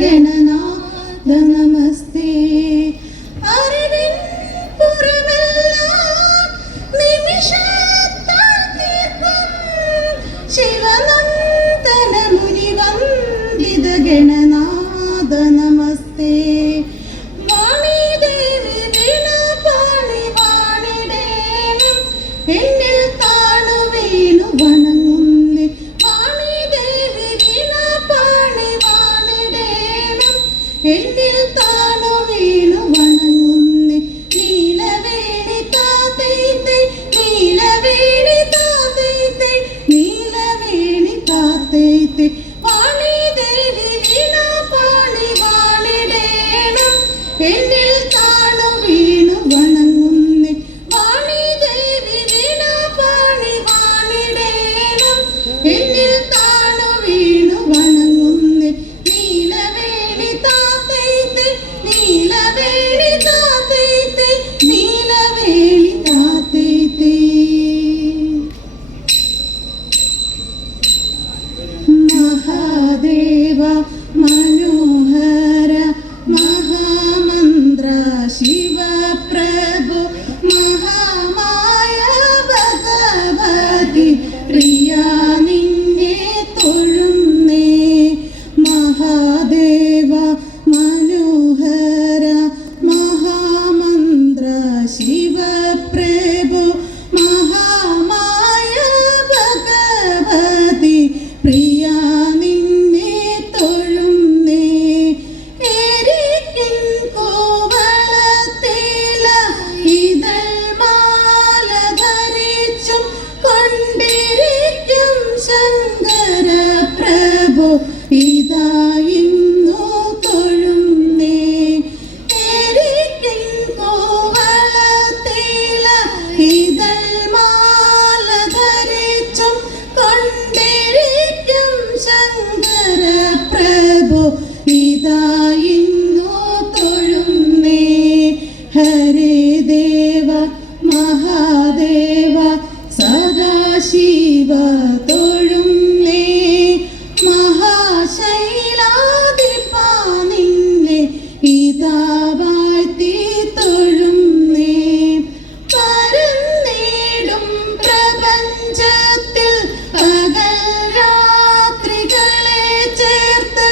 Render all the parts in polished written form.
ഗണനാഥ നമസ്തേ. അറിവിൻ പുറമെല്ലാം നിമിഷത്താൽ തീർക്കും ശിവനന്ദന മുനിവന്ദിത ഗണനാഥ നമസ്തേ. വാണിദേവി വീണപാണി വാണിടേണം എന്നിൽ താണു വീണു വണങ്ങുന്നേ. വാണിദേവി വീണപാണി വാണിടേണം എന്നിൽ താണു വീണു വണങ്ങുന്നേ. നീലവേണി താതൈതൈ നീലവേണി താതൈതൈ നീലവേണി താതൈതൈ വാണിദേവി വീണപാണി വാണിടേണം എന്നിൽ താണു വീണു വണങ്ങുന്നേ. വാണിദേവി വീണപാണി വാണിടേണം എന്നിൽ താണു വീണു വണങ്ങുന്നേ. നീലവേണി താതൈതൈ നീലവേണി താതൈതൈ നീലവേണി താതൈതൈ. മഹാദേവ മനോഹര മഹാമന്ത്ര ശിവപ്രഭു മഹാമായ ഭഗവതി പ്രിയ നിന്നെ തൊഴുന്നേ. മഹാദേവ മനോഹര മഹാമന്ത്ര ശിവപ്രഭു മഹാമായ ഭഗവതി പ്രിയ നിന്നെ തൊഴുന്നേ. എരിക്കിൻ കോവളത്തില ഇതൾ മാല ധരിച്ചും കൊണ്ടിരിക്കും ശങ്കര പ്രഭു ഇതാ ഇന്നു തൊഴുന്നേ. എരിക്കിൻ കോവളത്തില ഇതൾ മാല ധരിച്ചും കൊണ്ടിരിക്കും ശങ്കര പ്രഭു ഇതാ ഇന്നു തൊഴുന്നേ. ഹരേ ദേവ മഹാദേവ സദാശിവ തൊഴുന്നേ. മഹാശൈലാധിപ നിന്നെ ഇതാ വാഴ്ത്തി തൊഴുന്നേ. പരന്നേടും പ്രപഞ്ചത്തിൽ പകൽ രാത്രികളെ ചേർത്ത്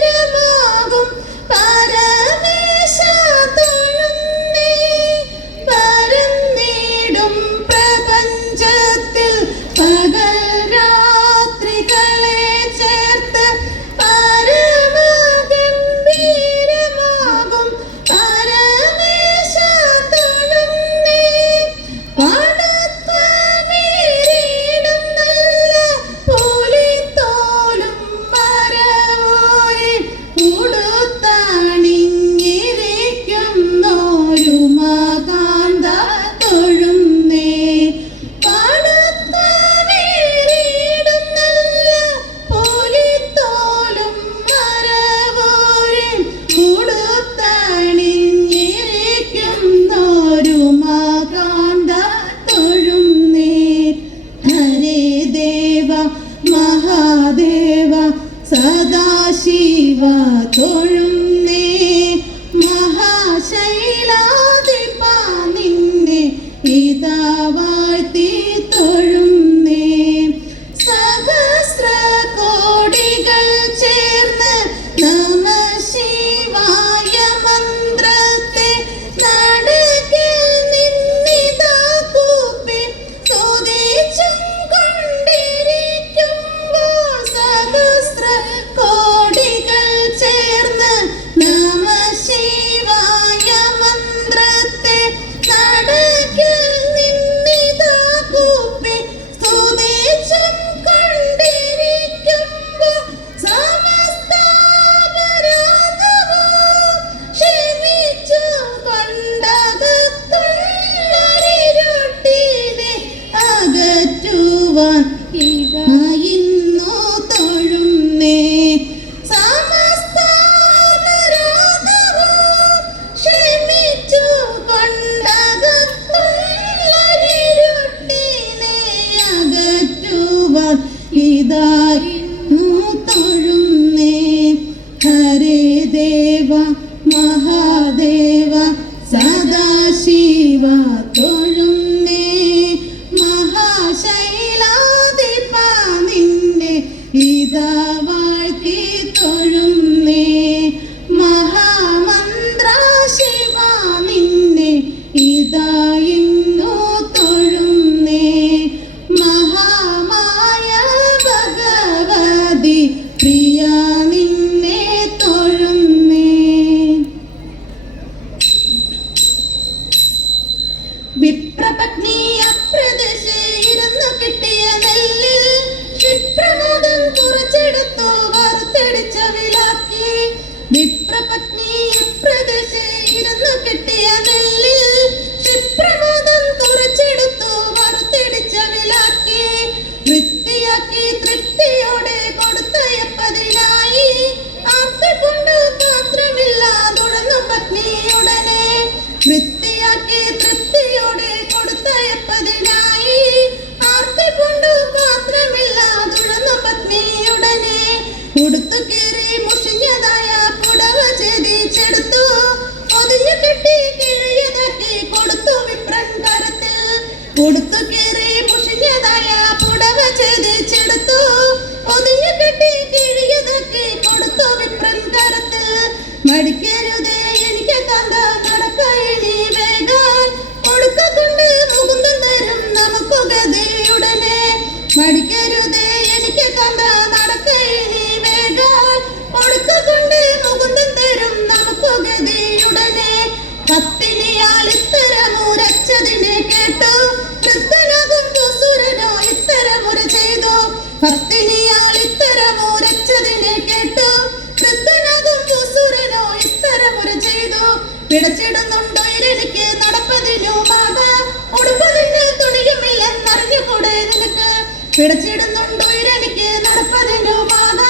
പരമഗംഭീരമാകും പരമേശ തൊഴുന്നേ. പരന്നേടും പ്രപഞ്ചത്തിൽ പകൽ രാത്രികളെ ചേർത്ത് പരമഗംഭീരമാകും പരമേശ തൊഴുന്നേ. പാടത്വമേറിയിടും നല്ല പുലിത്തോലും മരവോരിൽ ഉടുത്തണിഞ്ഞിരിക്കുന്നോരു മകാന്ത തൊഴുന്നേ. പാടത്വമേറിയിടും നല്ല പുലിത്തോലും മരവോരിൽ ഉടുത്തണിഞ്ഞിരിക്കുന്നോരു മകാന്ത തൊഴുന്നേ. ഹരേ ദേവ മഹാദേവ സദാശിവ തൊഴുന്നേ. മഹാശൈലാധിപ നിന്നെ ഇതാ വാഴ്ത്തി തൊഴുന്നേ. സഹസ്ര കോടികൾ ചേർന്ന് നമ ശിവായ മന്ത്രത്തെ നടക്കിൽ നിന്നിതാ കൂപ്പി സ്തുതിച്ചും കൊണ്ടിരിക്കുമ്പോൾ സഹസ്ര കോടികൾ ചേർന്ന് നമ ശിവായ മന്ത്രത്തെ നടക്കിൽ നിന്നിതാ കൂപ്പി സ്തുതിച്ചും കൊണ്ടിരിക്കുമ്പോൾ സമസ്താപരാധവും ക്ഷമിച്ചു കൊണ്ടകത്തുള്ളൊരിരുട്ടിനെ അകറ്റുവാൻ ഇന്നു തൊഴുന്നേ. സമസ്താപരാധവും ക്ഷമിച്ചു കൊണ്ടകത്തുള്ളൊരിരുട്ടിനെ അകറ്റുവാൻ ഇതായിരുന്നു മടിക്കരുതേ എനിക്ക് കണ്ട നടക്കയിനി വേഗാൽ കൊടുക്കൊണ്ട് മുകുന്ദൻ തരും നമുക്ക് ഗതിയുടനെ പത്തിനിയാൽ ഇത്തരമുരച്ചതിനെ കേട്ടു വൃദ്ധനാകും സുരനോ ഇത്തരമുര ചെയ്തു പത്തിനിയാൽ ഇത്തരമുരച്ചതിനെ കേട്ടു വൃദ്ധനാകും സുരനോ ഇത്തരമുര ചെയ്തു പിടച്ചിടുന്നുണ്ടോ എനിക്ക് നടപ്പതിനു മാത ഉടുപ്പതിന് തുണിയുമില്ലെന്നറിഞ്ഞുകൂടെ നിനക്ക് പിടച്ചിടുന്നുണ്ടോ എനിക്ക് നടപ്പതിനു മാത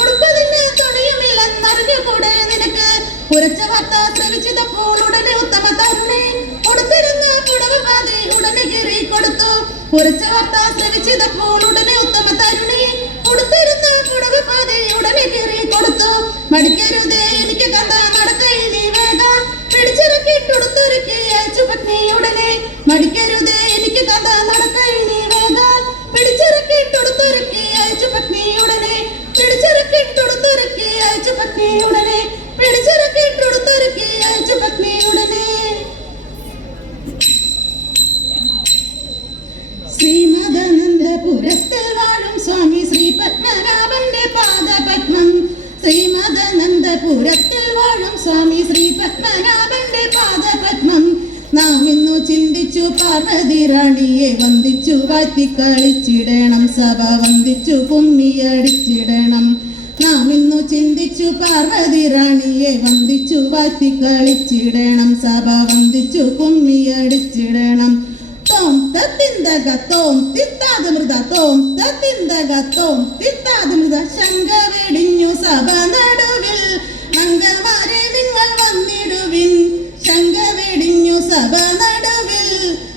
ഉടുപ്പതിന് തുണിയുമില്ലെന്നറിഞ്ഞുകൂടെ നിനക്ക് ഉരച്ച വാർത്ത ശ്രവിച്ചപ്പോൾ ഉടനെ ഉത്തമ തരുണി കൊടുത്തിരുന്ന പുടവ പാതി ഉടനെ കീറി കൊടുത്തു ഉരച്ച വാർത്ത ശ്രവിച്ചപ്പോൾ ഉടനെ ഉത്തമ തരുണി കൊടുത്തിരുന്ന പുടവ പാതി ഉടനെ കീറി കൊടുത്തു മടിക്കരുതേ എനിക്ക് കണ്ട നടക്കയിനി വേഗം പിടിച്ചിറക്കിട്ടുടുത്തൊരുക്കി അയച്ചു പത്നിയുടനെ മടിക്കരുതേ എനിക്ക് കണ്ട നടക്കയിനി വേഗം പിടിച്ചിറക്കിട്ടുടുത്തൊരുക്കി അയച്ചു പത്നിയുടനെ പിടിച്ചിറക്കിട്ടുടുത്തൊരുക്കി അയച്ചു പത്നിയുടനെ പിടിച്ചിറക്കിട്ടുടുത്തൊരുക്കി അയച്ചു പത്നിയുടനെ ശ്രീമദാനന്ദപുരത്തിൽ വാഴും സ്വാമി ശ്രീ പത്മനാഭന്റെ പാദപത്മം ശ്രീമദാനന്ദപുരത്തിൽ വാഴും സ്വാമി ശ്രീ പത്മനാഭന്റെ പാദപത്മം നാം ഇന്നു ചിന്തിച്ചു പാർവതി റാണിയെ വന്ദിച്ചു വാഴ്ത്തി കളിച്ചിടണം സഭ വന്ദിച്ചു കുമ്മിയടിച്ചിടണം നാം ഇന്നു ചിന്തിച്ചു പാർവതി റാണിയെ വന്ദിച്ചു വാഴ്ത്തി കളിച്ചിടണം സഭ വന്ദിച്ചു കുമ്മിയടിച്ചിടണം തോം തത്തിന്തക തോം തിത്താതമൃത തോം തത്തിന്തക തോം തിത്താതമൃത ശങ്ക വെടിഞ്ഞു സഭ നടുവിൽ മംഗമാരെ നിങ്ങൾ വന്നിടുവിൻ ശങ്ക വെടിഞ്ഞു സഭ നടുവിൽ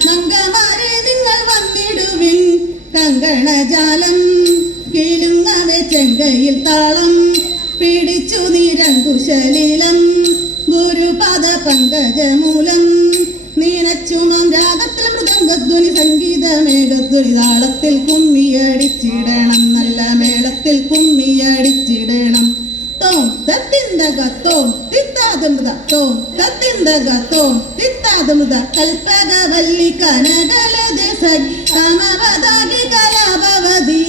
മംഗമാരെ നിങ്ങൾ വന്നിടുവിൻ കങ്കണജാലം കീഴുങ്ങവെ ചെങ്കയിൽ താളം പിടിച്ചു നിരങ്കുശലീലം ഗുരുപാദ പങ്കജമൂലം നീനച്ചുമം രാഗത്തിൽ മൃദംഗധ്വനി സംഗീതമേഘധ്വനി താളത്തിൽ കുമ്മിയടിച്ചിടണം നല്ല മേളത്തിൽ കുമ്മിയടിച്ചിടണം തോം തത്തിന്തക തോം തിത്താതമൃത തോം തത്തിന്തക തോം തിത്താതമൃത കൽപ്പകവല്ലി കനകലദേ സഖി കാമവദാഗി കലാഭവതി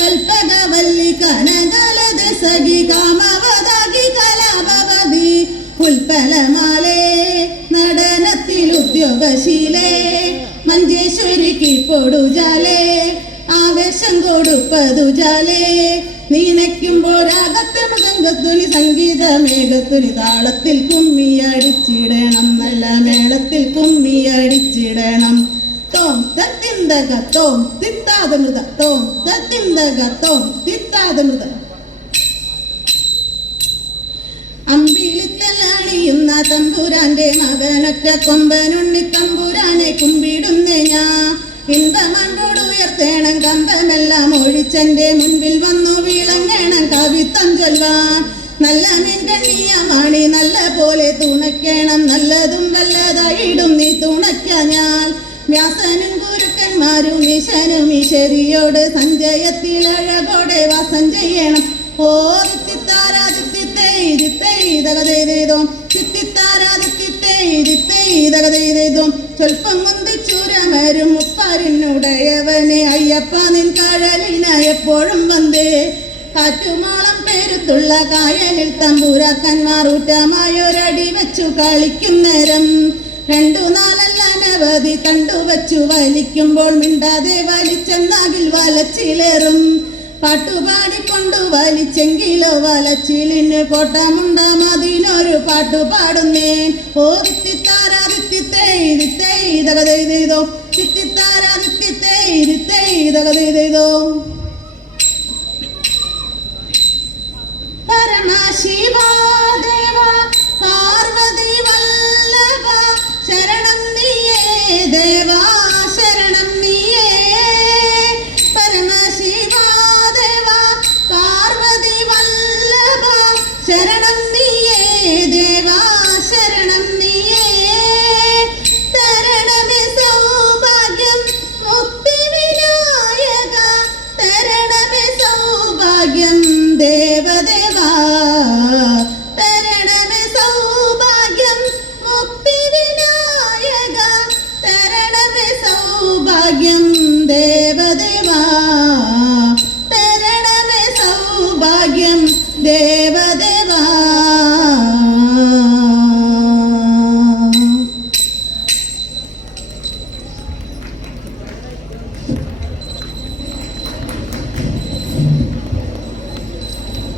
കൽപ്പകവല്ലി കനകലദേ സഖി കാമവദാഗി കലാഭവതി ഉൽപ്പലമാലേ നടനത്തിൽ ഉദ്യോഗശീലേ മഞ്ചേശ്വരി കീഴ്പ്പൊടുജാലേ ആവേശം കൊടുപ്പതുജാലേ നീനയ്ക്കുമ്പോൾ രാഗത്തിൽ മൃദംഗധ്വനി സംഗീതമേഘധ്വനി താളത്തിൽ കുമ്മിയടിച്ചിടണം നല്ല മേളത്തിൽ കുമ്മിയടിച്ചിടണം തോം തത്തിന്തക തോം തിത്താതമൃത തോം തത്തിന്തക തോം തിത്താതമൃത അമ്പിളിത്തലാണിയുന്ന തമ്പുരാന്റെ മകനൊറ്റ കൊമ്പനുണ്ണി തമ്പുരാനെ കുമ്പിടുന്നേ ഞാൻ ഇன்பമണ്ടോട് ഉയർത്തേണം കമ്പമെല്ലാം ഒഴിച്ചെന്റെ മുൻപിൽ വന്നു വിളങ്ങണം കവിത്വം ചൊല്ലാൻ നല്ല മിൻകണ്ണിയമാണി നല്ല പോലെ തുണയ്ക്കണം നല്ലതും വല്ലതായിടും നീ തുണയ്ക്ക ഞാൻ വ്യാസനും ഗുരുക്കന്മാരും ഈശനും ഈശ്വരിയോട് സഞ്ജയത്തിൽ അഴകോടെ വാസം ചെയ്യണം ഓ സ്വൽപ്പം മുന്തിച്ചൂരമരും മുപ്പാരിനുടയവനെ അയ്യപ്പ നിൻ കഴലിന എപ്പോഴും വന്നേ കാറ്റുമാളം പേരുത്തുള്ള കായലിൽ തമ്പൂരാക്കന്മാർ ഊറ്റമായൊരടി വെച്ചു കളിക്കും നേരം രണ്ടു നാലല്ല അനവധി കണ്ടുവച്ചു വലിക്കുമ്പോൾ മിണ്ടാതെ വലിച്ചെന്നാകിൽ വലച്ചിലേറും പാട്ടുപാടിക്കൊണ്ടു വലിച്ചെങ്കിലോ വലച്ചിലിന് കോട്ടമുണ്ടാം അതിനൊരു പാട്ടുപാടുന്നേൻ ഓ തിത്തിത്താരാതിത്തിത്തൈതോ തിത്തിത്താരാതിത്തിത്തൈതോ പരമശിവാദേവ പാർവതി വല്ലഭ ശരണം നീയേ ദേവാ ശരണം നീയേ പരമശിവാദേവ പാർവതി വല്ലഭ ശരണം നീയേ ദേവാ ശരണം നീയേ തരണമേ സൗഭാഗ്യം മുക്തി വിനായക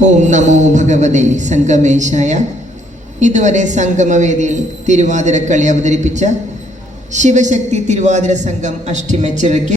ഓം നമോ ഭഗവതേ സംഗമേശായ. ഇതുവരെ സംഗമവേദിയിൽ തിരുവാതിരക്കളി അവതരിപ്പിച്ച ശിവശക്തി തിരുവാതിര സംഘം അഷ്ടിമെച്ചിറക്കി